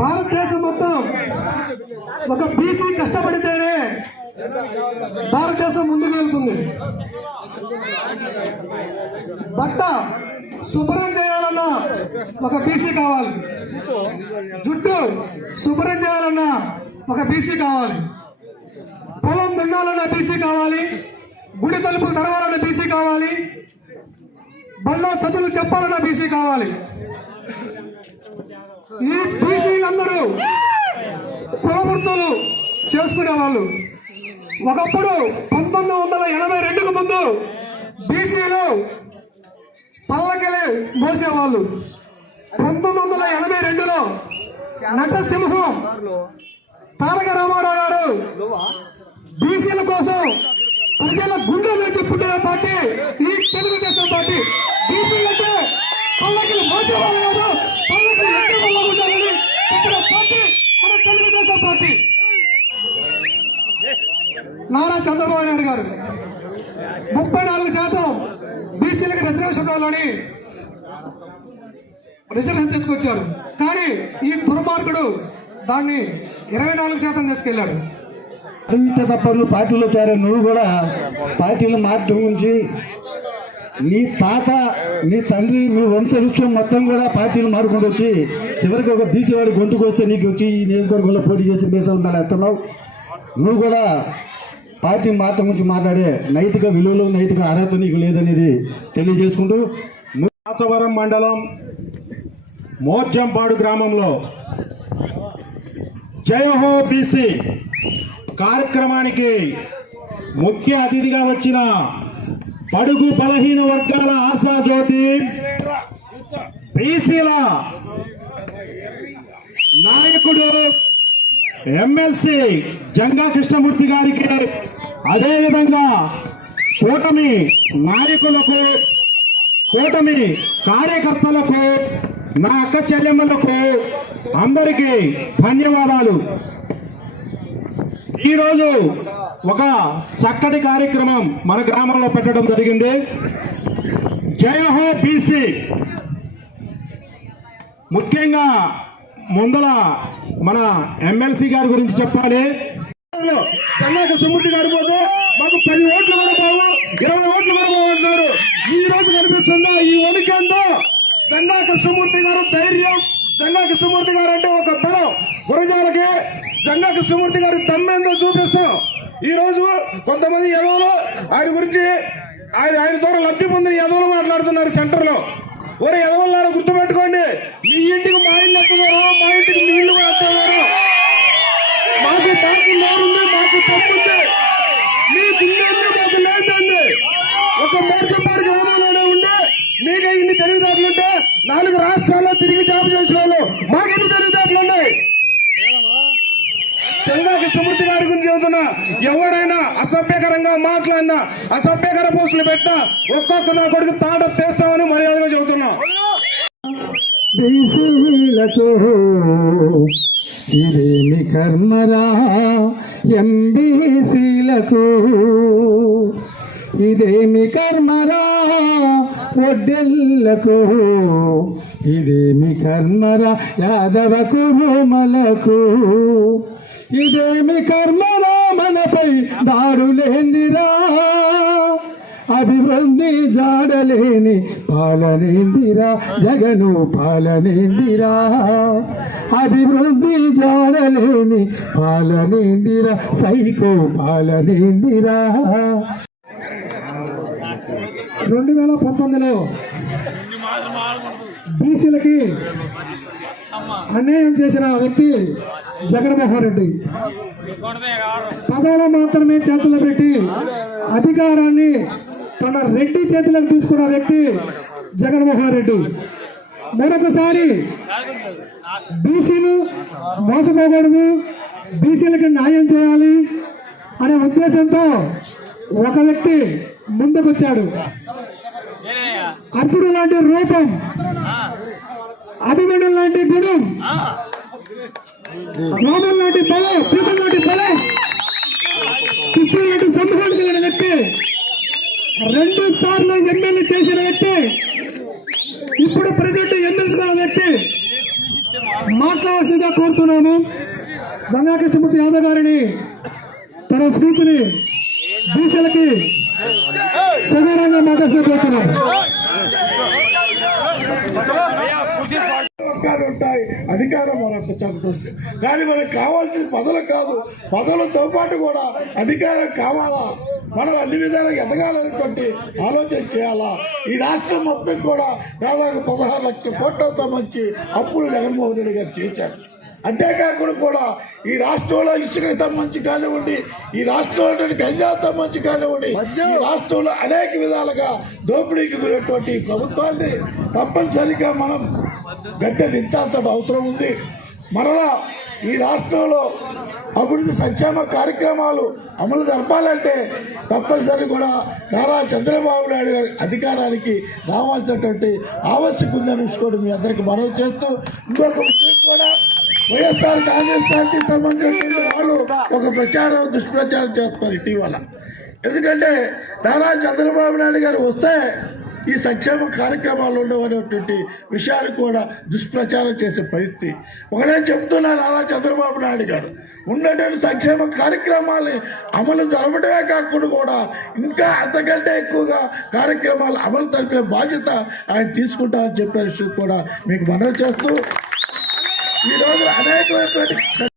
భారతదేశం మొత్తం ఒక బీసీ కష్టపడితేనే భారతదేశం ముందుకు వెళ్తుంది. బట్ట శుభ్రం చేయాలన్నా ఒక బీసీ కావాలి, జుట్టు శుభ్రం చేయాలన్నా ఒక బీసీ కావాలి, పొలం దున్నాలన్న బీసీ కావాలి, గుడి తలుపులు తెరవాలన్న బీసీ కావాలి, బళ్ళో చదువులు చెప్పాలన్న బీసీ కావాలి. ఈ బీసీలందరూ కులవృత్తులు చేసుకునేవాళ్ళు. ఒకప్పుడు 1982కు ముందు బీసీలు పల్లకిలే మోసేవాళ్ళు. 1982లో నటసింహం తారక రామారావు గారు బీసీల కోసం ప్రజల గుండెల్లో చెప్పుకునే పార్టీ ఈ తెలుగుదేశం పార్టీ. బీసీలంటే పల్లకిలు మోసేవాళ్ళు కాదు, పల్లకిలు ఎక్కే వాళ్ళు ఉండాలని ఇక్కడ పార్టీ మన తెలుగుదేశం పార్టీ. నారా చంద్రబాబు నాయుడు గారు 34% బీసీలకు రిజర్వేషన్ ఇవ్వాలని రిజర్వేషన్ తీసుకొచ్చారు. కానీ ఈ దుర్మార్గుడు దాన్ని 24% తీసుకెళ్లాడు. తప్పలు పార్టీలో చేరే నువ్వు కూడా పార్టీలు మార్చడం గురించి నీ తాత, నీ తండ్రి, మీ వంశవృక్షం మొత్తం కూడా పార్టీలు మారుకుంటూ వచ్చి చివరికి ఒక బీసీ వాడి గొంతుకు వస్తే నీకు వచ్చి ఈ నియోజకవర్గంలో పోటీ చేసి బీసీ ఉండాలి ఎత్తున్నావు. నువ్వు కూడా పార్టీ మార్చడం గురించి మాట్లాడే నైతిక విలువలు, నైతిక అర్హత నీకు లేదనేది తెలియజేసుకుంటూ, రాచవరం మండలం మోర్జంపాడు గ్రామంలో జై హో బీసీ కార్యక్రమానికి ముఖ్య అతిథిగా వచ్చిన బడుగు బలహీన వర్గాల ఆశాజ్యోతి, బీసీల నాయకుడు ఎమ్మెల్సీ జంగా కృష్ణమూర్తి గారికి, అదేవిధంగా కూటమి నాయకులకు, కూటమి కార్యకర్తలకు, నా అక్క చెల్లెమ్మలకు అందరికీ ధన్యవాదాలు. ఈరోజు ఒక చక్కటి కార్యక్రమం మన గ్రామంలో పెట్టడం జరిగింది. జై హో బీసీ. ముఖ్యంగా ముందల మన ఎమ్మెల్సీ గారి గురించి చెప్పాలి. జంగా కృష్ణమూర్తి గారు పోతే మాకు 10 ఓట్లు కూడా బావు, 20 ఓట్లు కూడా బాగుంటున్నారు. ఈ రోజు కనిపిస్తుందా ఈ వణికేందో? జంగా కృష్ణమూర్తి గారు ధైర్యం, జంగా కృష్ణమూర్తి గారు అంటే ఒక బలం. గురజాలకి జంగా కృష్ణమూర్తి గారు తమ్మేందో చూపిస్తాం. ఈ రోజు కొంతమంది యదవులు ఆయన గురించి ఆయన ద్వారా లబ్ధి పొందిన యదవులు మాట్లాడుతున్నారు సెంటర్ లో. ఒరే యదవులారా గుర్తుపెట్టుకోండి, మీ ఇంటికి మా ఇల్లు ఎత్తున్నారు, మా ఇంటికి మీ ఇల్లు కూడా ఎత్తున్నారు. మాకు పార్టీ లేరుంది, మాకు తప్పుంది, మీకు మాకు లేదండి. ఒక మోర్చంపాడు గ్రామంలోనే ఉండే మీకే ఇన్ని తెలివితేటలుంటే 4 రాష్ట్రాల్లో తిరిగి జాబ్ చేసిన వాళ్ళు మాకు ఎన్ని తెలివితేటలు ఉన్నాయి? జంగా కృష్ణమూర్తి గారి గురించి చెబుతున్నా, ఎవరైనా అసభ్యకరంగా మాట్లాడినా, అసభ్యకర పోస్టులు పెట్టినా ఒక్కొక్క నా కొడుకు తాట తెస్తామని మర్యాదగా చెబుతున్నాం. బీసీలకు ఇదేమి కర్మరా, ఎంబీసీలకు ఇదేమి కర్మరా, ఒడ్డెళ్లకు ఇదేమి కర్మరా, యాదవ కురుమలకు ఇదేమి కర్మరా, మనపై దాడులేందిరా, అభివృద్ధి జాడలేని పాలనేందిరా, జగను పాలనేందిరా, అభివృద్ధి జాడలేని పాలనేందిరా, సైకో పాలనేందిరా. 2019లో బీసీలకి అన్యాయం చేసిన వ్యక్తి జగన్మోహన్ రెడ్డి. పదవులు మాత్రమే చేతుల్లో పెట్టి అధికారాన్ని తన రెడ్డి చేతులకు తీసుకున్న వ్యక్తి జగన్మోహన్ రెడ్డి. మరొకసారి బీసీలు మోసపోకూడదు, బీసీలకి న్యాయం చేయాలి అనే ఉద్దేశంతో ఒక వ్యక్తి ముందుకొచ్చాడు. అర్జునుడు లాంటి రూపం, అభిమన్యుడు లాంటి గుణం, రామన్ లాంటి బలం, పీపల్ లాంటి బలం, కిత్తూరు లాంటి సంభావన కలిగిన వ్యక్తి, 2 సార్లు ఎమ్మెల్యే చేసిన వ్యక్తి, ఇప్పుడు ప్రెసిడెంట్ ఎమ్మెల్సీ వ్యక్తి, మాట్లాడాల్సిందిగా కోరుతున్నాము. జంగా కృష్ణమూర్తి యాదవ్ గారిని తన స్పీచ్ ని బీసీలకి సమానంగా మాట్లాడుతూ కోరుతున్నాము. పథకాలు ఉంటాయి, అధికారం మరొక చదువుతుంది. కానీ మనకు కావాల్సిన పదవులు కాదు, పదవులతో పాటు కూడా అధికారం కావాలా, మనం అన్ని విధాలుగా ఎదగాలనేటువంటి ఆలోచన చేయాలా. ఈ రాష్ట్రం మొత్తం కూడా దాదాపు 16 లక్షల కోట్లతో మంచి అప్పులు జగన్మోహన్ రెడ్డి గారు చేశారు. అంతేకాకుండా కూడా ఈ రాష్ట్రంలో ఇసుకకు సంబంధించి కానివ్వండి, ఈ రాష్ట్రంలో గంజాకు సంబంధించి కానివ్వండి, ఈ రాష్ట్రంలో అనేక విధాలుగా దోపిడీకి గురైనటువంటి ప్రభుత్వాన్ని తప్పనిసరిగా మనం గద్దె దించాల్సిన అవసరం ఉంది. మరలా ఈ రాష్ట్రంలో అభివృద్ధి సంక్షేమ కార్యక్రమాలు అమలు జరపాలంటే తప్పనిసరి కూడా నారా చంద్రబాబు నాయుడు గారి అధికారానికి రావాల్సినటువంటి ఆవశ్యకత ఉందని కూడా మీ అందరికీ మనవి చేస్తూ, ఇంకొక విషయం కూడా వైఎస్ఆర్ కాంగ్రెస్ పార్టీకి సంబంధించిన వాళ్ళు ఒక దుష్ప్రచారం చేస్తారు ఇటీవల. ఎందుకంటే నారా చంద్రబాబు నాయుడు గారు వస్తే ఈ సంక్షేమ కార్యక్రమాలు ఉండవనేటువంటి విషయాన్ని కూడా దుష్ప్రచారం చేసే పరిస్థితి. ఒకటే చెప్తున్నా, నారా చంద్రబాబు నాయుడు గారు ఉన్నటువంటి సంక్షేమ కార్యక్రమాలని అమలు జరపడమే కాకుండా కూడా ఇంకా అంతకంటే ఎక్కువగా కార్యక్రమాలు అమలు జరిపే బాధ్యత ఆయన తీసుకుంటామని చెప్పే విషయం కూడా మీకు మనవి చేస్తూ, ఈరోజు అనేకమైనటువంటి